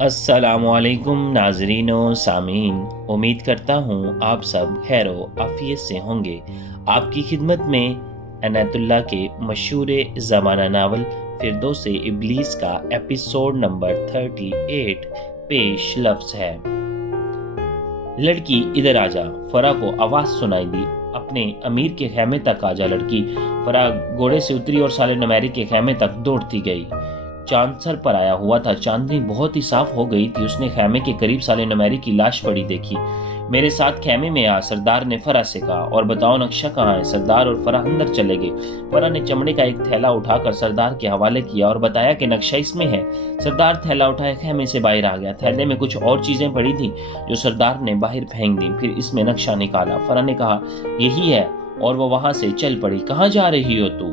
السلام علیکم ناظرین و سامعین، امید کرتا ہوں آپ سب خیر و عافیت سے ہوں گے۔ آپ کی خدمت میں عنایت اللہ کے مشہور زمانہ ناول فردوس ابلیس کا ایپیسوڈ نمبر 38 پیش لفظ ہے۔ لڑکی ادھر آ جا، فرا کو آواز سنائی دی۔ اپنے امیر کے خیمے تک آ جا لڑکی۔ فرا گھوڑے سے اتری اور سالے نمیری کے خیمے تک دوڑتی گئی۔ چاند سر پر آیا ہوا تھا، چاندنی بہت ہی صاف ہو گئی تھی۔ اس نے خیمے کے قریب سالے نمیری کی لاش پڑی دیکھی۔ میرے ساتھ خیمے میں آ، سردار نے فرا سے کہا، اور بتاؤ نقشہ کہاں ہے؟ سردار اور فرا اندر چلے گئے۔ فرا نے چمڑے کا ایک تھیلا اٹھا کر سردار کے حوالے کیا اور بتایا کہ نقشہ اس میں ہے۔ سردار تھیلا اٹھائے خیمے سے باہر آ گیا۔ تھیلے میں کچھ اور چیزیں پڑی تھیں جو سردار نے باہر پھینک دیں، پھر اس میں نقشہ نکالا۔ فرا نے کہا، یہی ہے، اور وہ وہاں سے چل پڑی۔ کہاں جا رہی ہو تو؟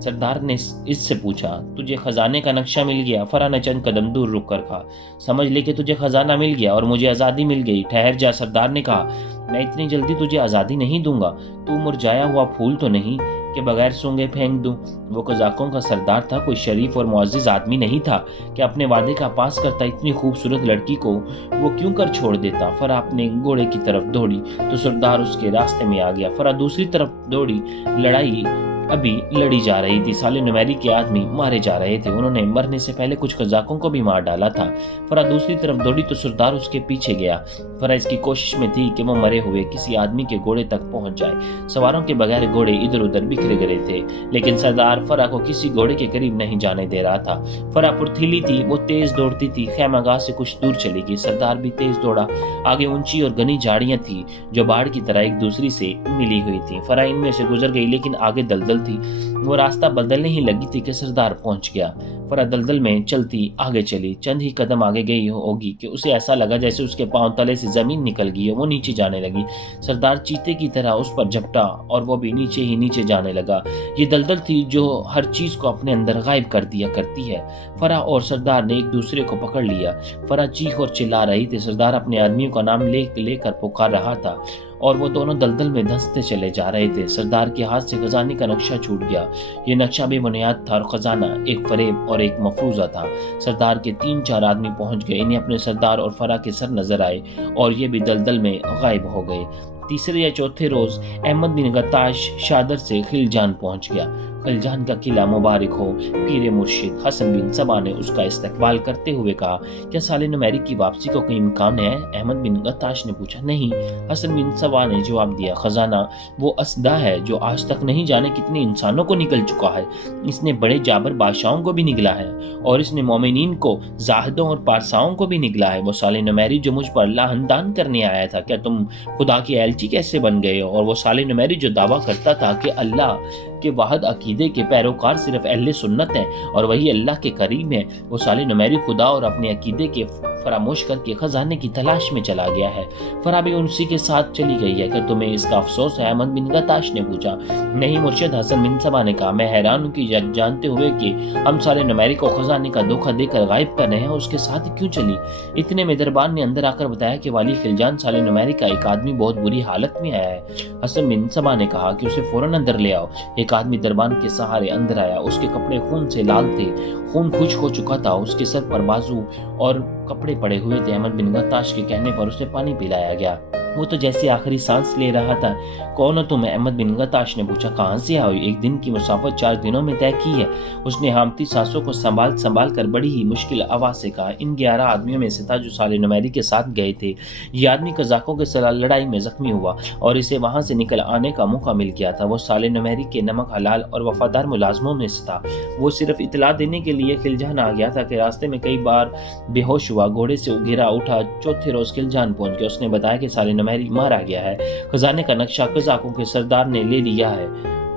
سردار نے اس سے پوچھا۔ تجھے خزانے کا نقشہ مل گیا؟ فرا نے چند قدم دور رک کر کہا، سمجھ لے کہ تجھے خزانہ مل گیا اور مجھے آزادی مل گئی۔ ٹھہر جا، سردار نے کہا، میں اتنی جلدی تجھے آزادی نہیں دوں گا۔ تو مرجھایا ہوا پھول تو نہیں کہ بغیر سونگے پھینک دوں؟ وہ قزاقوں کا سردار تھا، کوئی شریف اور معزز آدمی نہیں تھا کہ اپنے وعدے کا پاس کرتا۔ اتنی خوبصورت لڑکی کو وہ کیوں کر چھوڑ دیتا؟ فرا اپنے گھوڑے کی طرف دوڑی تو سردار اس کے راستے میں آ گیا۔ فرا دوسری طرف دوڑی۔ لڑائی ابھی لڑی جا رہی تھی۔ سالے نمیری کے آدمی مارے جا رہے تھے، انہوں نے مرنے سے پہلے کچھ قزاقوں کو بھی مار ڈالا تھا۔ فرا دوسری طرف دوڑی تو سردار اس کے پیچھے گیا۔ فرا اس کی کوشش میں تھی کہ وہ مرے ہوئے کسی آدمی کے گھوڑے تک پہنچ جائے۔ سواروں کے بغیر گھوڑے ادھر ادھر بکھرے گئے تھے، لیکن سردار فرا کو کسی گھوڑے کے قریب نہیں جانے دے رہا تھا۔ فرا پرتھیلی تھی، وہ تیز دوڑتی تھی۔ خیمہ گاہ سے کچھ دور چلی گئی۔ سردار بھی تیز دوڑا۔ آگے اونچی اور گھنی جھاڑیاں تھیں جو باڑ کی طرح ایک دوسری سے ملی ہوئی تھیں۔ فرا ان میں سے گزر گئی، لیکن آگے دلدل تھی۔ وہ راستہ بدلنے ہی لگی تھی کہ سردار پہنچ گیا۔ فرا دلدل میں چلتی آگے چلی۔ چند ہی قدم آگے گئی ہوگی کہ اسے ایسا لگا جیسے اس کے پاؤں تلے سے زمین نکل گئی ہے۔ وہ نیچے جانے لگی۔ سردار چیتے کی طرح اس پر جھپٹا اور وہ بھی نیچے ہی نیچے جانے لگا۔ یہ دلدل تھی جو ہر چیز کو اپنے اندر غائب کر دیا کرتی ہے۔ فرا اور سردار نے ایک دوسرے کو پکڑ لیا۔ فرا چیخ اور چلا رہی تھی، سردار اپنے آدمیوں کا نام لے کر پکار رہا تھا، اور وہ دونوں دلدل میں دھنستے چلے جا رہے تھے۔ سردار کے ہاتھ سے خزانے کا نقشہ چھوٹ گیا۔ یہ نقشہ بے بنیاد تھا اور خزانہ ایک فریب اور ایک مفروضہ تھا۔ سردار کے 3-4 آدمی پہنچ گئے، انہیں اپنے سردار اور فرا کے سر نظر آئے اور یہ بھی دلدل میں غائب ہو گئے۔ تیسرے یا چوتھے روز احمد بن غطاش شادر سے خلجان پہنچ گیا۔ خلجان کا قلعہ مبارک ہو۔ پیر مرشد حسن بن صبا نے اس کا استقبال کرتے ہوئے کہا، کیا سالے نمیری کی واپسی کا کوئی امکان ہے؟ احمد بن غطاش نے پوچھا۔ نہیں، حسن بن صبا نے جواب دیا، خزانہ وہ اسدہ ہے جو آج تک نہیں جانے کتنے انسانوں کو نگل چکا ہے۔ اس نے بڑے جابر بادشاہوں کو بھی نگلا ہے، اور اس نے مومنین کو، زاہدوں اور پارساؤں کو بھی نگلا ہے۔ وہ سالے نمیری جو مجھ پر لاہندان کرنے آیا تھا، کیا تم خدا کی ایلچی کیسے بن گئے ہو؟ اور وہ سالے نمیری جو دعویٰ کرتا تھا کہ اللہ کہ واحد عقیدے کے پیروکار صرف اہل سنت ہیں اور وہی اللہ کے قریب ہیں، وہ سالے نمیری خدا اور اپنے عقیدے کے فراموش کر کے خزانے کی تلاش میں چلا گیا ہے۔ فرا بھی اسی کے ساتھ چلی گئی ہے۔ کہ تمہیں اس کا افسوس ہے؟ احمد بن غطاش نے پوچھا۔ نہیں مرشد، حسن بن صبا نے کہا، میں حیران ہوں کہ جانتے ہوئے کہ ہم سالے نمیری کو خزانے کا دھوکہ دے کر غائب کر رہے ہیں، اس کے ساتھ کیوں چلی؟ اتنے میں دربان نے اندر آ کر بتایا کہ والی خلجان سالے نمیری کا ایک آدمی بہت بری حالت میں آیا ہے۔ حسن بن صبا نے کہا کہ اسے فوراً اندر لے آؤ۔ ایک آدمی دربان کے سہارے اندر آیا۔ اس کے کپڑے خون سے لال تھے، خون خشک ہو چکا تھا، اس کے سر پر بازو اور کپڑے پڑے ہوئے تھے۔ احمد بن غطاش کے کہنے پر اسے پانی پلایا گیا۔ وہ تو جیسے آخری سانس لے رہا تھا۔ کون ہو تم؟ احمد بن غطاش نے پوچھا۔ کہاں سے آئے؟ ایک دن کی مسافت 4 دنوں میں طے کی ہے، اس نے ہامتی سانسوں کو سنبھال کر بڑی ہی مشکل آواز سے کہا۔ ان 11 آدمیوں میں سے تھا جو سالے نمیری کے ساتھ گئے تھے۔ یہ آدمی قزاقوں کے ساتھ لڑائی میں زخمی ہوا اور اسے وہاں سے نکل آنے کا موقع مل گیا تھا۔ وہ سالے نمیری کے نمک حلال اور وفادار ملازموں میں سے تھا۔ وہ صرف اطلاع دینے کے لیے خلجان آ گیا تھا کہ راستے میں کئی بار بے ہوش ہوا، گھوڑے سے گرا اٹھا۔ چوتھے روز خلجان پہنچ گیا۔ اس نے بتایا کہ سالے نمیری مارا گیا ہے، خزانے کا نقشہ قزاقوں کے سردار نے لے لیا ہے،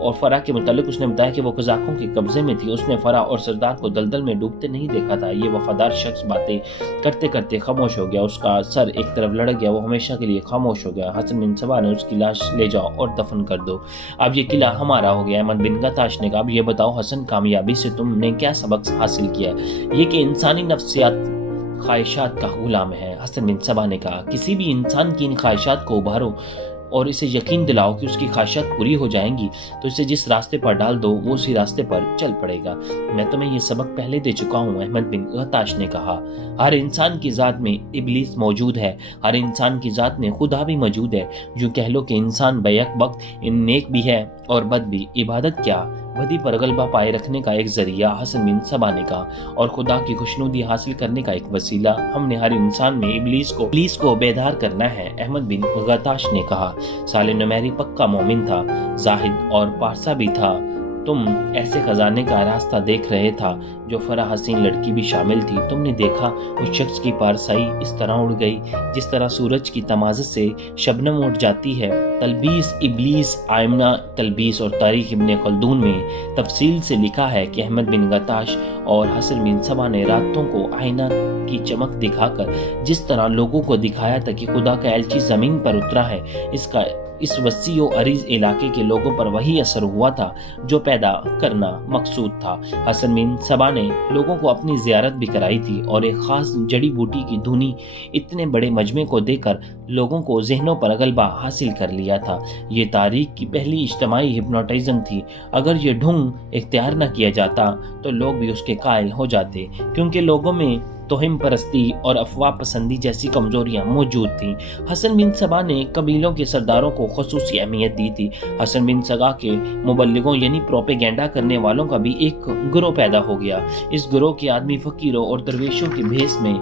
اور فرا کے متعلق اس نے بتایا کہ وہ قزاقوں کے قبضے میں تھی۔ اس نے فرا اور سردار کو دلدل میں ڈوبتے نہیں دیکھا تھا۔ یہ وفادار شخص باتیں کرتے کرتے خاموش ہو گیا، اس کا سر ایک طرف لڑک گیا، وہ ہمیشہ کے لیے خاموش ہو گیا۔ حسن بن صبا نے اس کی لاش لے جاؤ اور دفن کر دو، اب یہ قلعہ ہمارا ہو گیا۔ احمد بن غطاش نے کہا، اب یہ بتاؤ حسن، کامیابی سے تم نے کیا سبق حاصل کیا ہے؟ یہ کہ انسانی نفسیات خواہشات کا غلام ہے۔ حسن بن صبا نے کہا، کسی بھی انسان کی ان خواہشات کو ابھارو اور اسے یقین دلاؤ کہ اس کی خواہشات پوری ہو جائیں گی تو اسے جس راستے پر ڈال دو وہ اسی راستے پر چل پڑے گا۔ میں تمہیں یہ سبق پہلے دے چکا ہوں، احمد بن غطاش نے کہا۔ ہر انسان کی ذات میں ابلیس موجود ہے، ہر انسان کی ذات میں خدا بھی موجود ہے۔ جو کہہ لو کہ انسان بیک وقت نیک بھی ہے اور بد بھی۔ عبادت کیا بدی پر غلبہ پائے رکھنے کا ایک ذریعہ، حسن بن صبا نے کہا، اور خدا کی خوشنودی حاصل کرنے کا ایک وسیلہ۔ ہم نے ہر انسان میں ابلیس کو بیدار کرنا ہے، احمد بن غطاش نے کہا۔ سالم نمیری پکا مومن تھا، زاہد اور پارسا بھی تھا۔ تم ایسے خزانے کا راستہ دیکھ رہے تھا جو فرح حسین لڑکی بھی شامل تھی۔ تم نے دیکھا اس شخص کی پارسائی اس طرح اڑ گئی جس طرح سورج کی تمازت سے شبنم اٹھ جاتی ہے۔ تلبیس ابلیس آئمہ تلبیس اور تاریخ ابن خلدون میں تفصیل سے لکھا ہے کہ احمد بن غطاش اور حسن بن صبا نے راتوں کو آئینہ کی چمک دکھا کر جس طرح لوگوں کو دکھایا تھا کہ خدا کا ایلچی زمین پر اترا ہے، اس وسیع و عریض علاقے کے لوگوں پر وہی اثر ہوا تھا جو پیدا کرنا مقصود تھا۔ حسن بن صبا نے لوگوں کو اپنی زیارت بھی کرائی تھی اور ایک خاص جڑی بوٹی کی دھنی اتنے بڑے مجمع کو دے کر لوگوں کو ذہنوں پر غلبہ حاصل کر لیا تھا۔ یہ تاریخ کی پہلی اجتماعی ہپنوٹائزم تھی۔ اگر یہ ڈھنگ اختیار نہ کیا جاتا تو لوگ بھی اس کے قائل ہو جاتے، کیونکہ لوگوں میں توہم پرستی اور افواہ پسندی جیسی کمزوریاں موجود تھیں۔ حسن بن صبا نے قبیلوں کے سرداروں کو خصوصی اہمیت دی تھی۔ حسن بن صبا کے مبلغوں یعنی پروپیگنڈا کرنے والوں کا بھی ایک گروہ پیدا ہو گیا۔ اس گروہ کے آدمی فقیروں اور درویشوں کے بھیس میں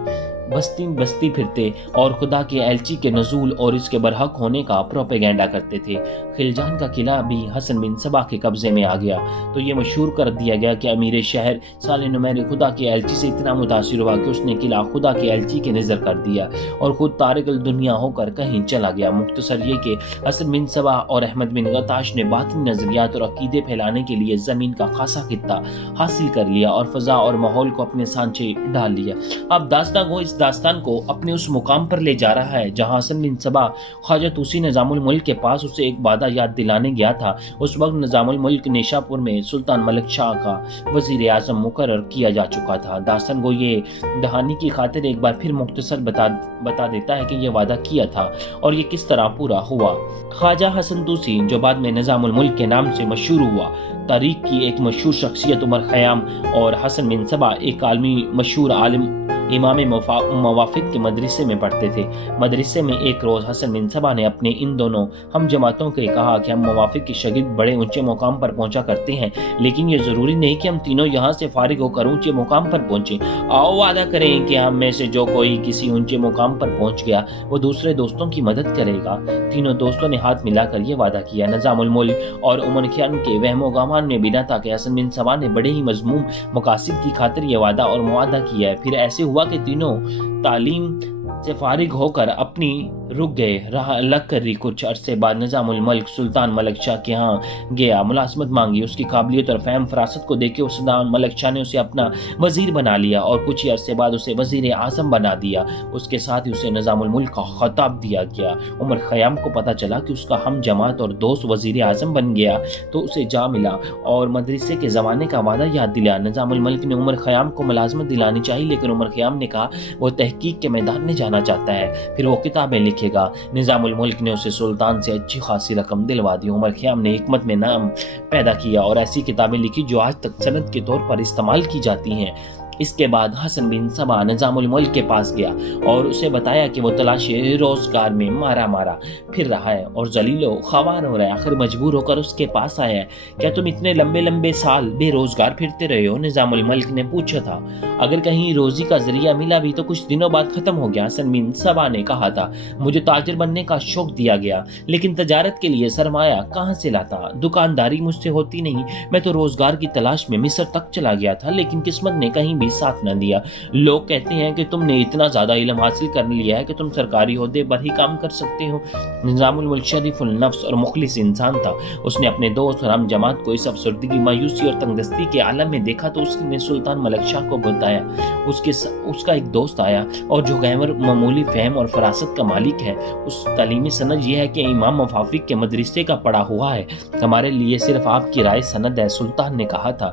بستی پھرتے اور خدا کے ایلچی کے نزول اور اس کے برحق ہونے کا پروپیگنڈا کرتے تھے۔ خلجان کا قلعہ بھی حسن بن صبا کے قبضے میں آ گیا تو یہ مشہور کر دیا گیا کہ امیر شہر سالم نمیری خدا کے ایلچی سے اتنا متاثر ہوا کہ اس نے قلعہ خدا کے ایلچی کے نظر کر دیا اور خود طارق الدنیا ہو کر کہیں چلا گیا۔ مختصر یہ کہ حسن بن صبا اور احمد بن غطاش نے باطنی نظریات اور عقیدے پھیلانے کے لیے زمین کا خاصا خطہ حاصل کر لیا اور فضا اور ماحول کو اپنے سانچے ڈال لیا۔ اب داستان کو اس داستان کو اپنے اس مقام پر لے جا رہا ہے جہاں حسن بن صبا خواجہ طوسی نظام الملک کے پاس اسے ایک وعدہ یاد دلانے گیا تھا۔ اس وقت نظام الملک نیشاپور میں سلطان ملک شاہ کا وزیر اعظم مقرر کیا جا چکا تھا۔ داستان کو یہ دہانی کی خاطر ایک بار پھر مختصر بتا دیتا ہے کہ یہ وعدہ کیا تھا اور یہ کس طرح پورا ہوا۔ خواجہ حسن طوسی جو بعد میں نظام الملک کے نام سے مشہور ہوا، تاریخ کی ایک مشہور شخصیت عمر خیام اور حسن بن صبا ایک عالمی مشہور عالم امام موافق کے مدرسے میں پڑھتے تھے۔ مدرسے میں ایک روز حسن بن صبا نے اپنے ان دونوں ہم جماعتوں کے کہا کہ ہم موافق کے شاگرد بڑے اونچے مقام پر پہنچا کرتے ہیں، لیکن یہ ضروری نہیں کہ ہم تینوں یہاں سے فارغ ہو کر اونچے مقام پر پہنچیں۔ آؤ وعدہ کریں کہ ہم میں سے جو کوئی کسی اونچے مقام پر پہنچ گیا وہ دوسرے دوستوں کی مدد کرے گا۔ تینوں دوستوں نے ہاتھ ملا کر یہ وعدہ کیا۔ نظام الملک اور عمر خیام کے وہم و گمان میں بنا تھا کہ حسن بن صبا نے بڑے ہی مذموم مقاصد کی خاطر یہ وعدہ اور معاہدہ کیا ہے۔ پھر ایسے ہوا کہ تینوں تعلیم سے فارغ ہو کر اپنی رک گئے۔ راہ الگ کر رہی کچھ عرصے بعد نظام الملک سلطان ملک شاہ کے ہاں گیا، ملازمت مانگی۔ اس کی قابلیت اور فہم فراست کو دیکھ کے سلطان ملک شاہ نے اسے اپنا وزیر بنا لیا اور کچھ ہی عرصے بعد اسے وزیر اعظم بنا دیا۔ اس کے ساتھ ہی اسے نظام الملک کا خطاب دیا گیا۔ عمر خیام کو پتہ چلا کہ اس کا ہم جماعت اور دوست وزیر اعظم بن گیا تو اسے جا ملا اور مدرسے کے زمانے کا وعدہ یاد دلایا۔ نظام الملک نے عمر خیام کو ملازمت دلانی چاہی، لیکن عمر خیام نے کہا وہ تحقیق کے میدان میں جانا چاہتا ہے، پھر وہ کتابیں لکھے گا۔ نظام الملک نے اسے سلطان سے اچھی خاصی رقم دلوا دی۔ عمر خیام نے حکمت میں نام پیدا کیا اور ایسی کتابیں لکھی جو آج تک سند کے طور پر استعمال کی جاتی ہیں۔ اس کے بعد حسن بن صبا نظام الملک کے پاس گیا اور اسے بتایا کہ وہ تلاش روزگار میں مارا پھر رہا ہے اور ذلیل و خوار ہو رہا ہے۔ آخر مجبور ہو کر اس کے پاس آیا ہے۔ کیا تم اتنے لمبے سال بے روزگار پھرتے رہے ہو؟ نظام الملک نے پوچھا تھا۔ اگر کہیں روزی کا ذریعہ ملا بھی تو کچھ دنوں بعد ختم ہو گیا۔ حسن بن صبا نے کہا تھا، مجھے تاجر بننے کا شوق دیا گیا، لیکن تجارت کے لیے سرمایہ کہاں سے لاتا؟ دکانداری مجھ سے ہوتی نہیں۔ میں تو روزگار کی تلاش میں مصر تک چلا گیا تھا، لیکن قسمت نے کہیں بھی ساتھ نہ دیا۔ لوگ کہتے ہیں کہ تم نے اتنا زیادہ علم حاصل کر لیا ہے کہ تم سرکاری عہدے پر ہی کام کر سکتے ہو۔ نظام الملک شریف النفس اور مخلص انسان تھا۔ اس نے اپنے دوست اور ہم جماعت کو اس افسردگی، مایوسی اور تنگدستی کے عالم میں دیکھا تو اس نے سلطان ملک شاہ کو بتایا۔ اس کا ایک دوست آیا اور جو غیر معمولی فہم اور فراست کا مالک ہے۔ اس تعلیمی سند یہ ہے کہ امام موافق کے مدرسے کا پڑھا ہوا ہے۔ ہمارے لیے صرف آپ کی رائے سند ہے۔ سلطان نے کہا تھا،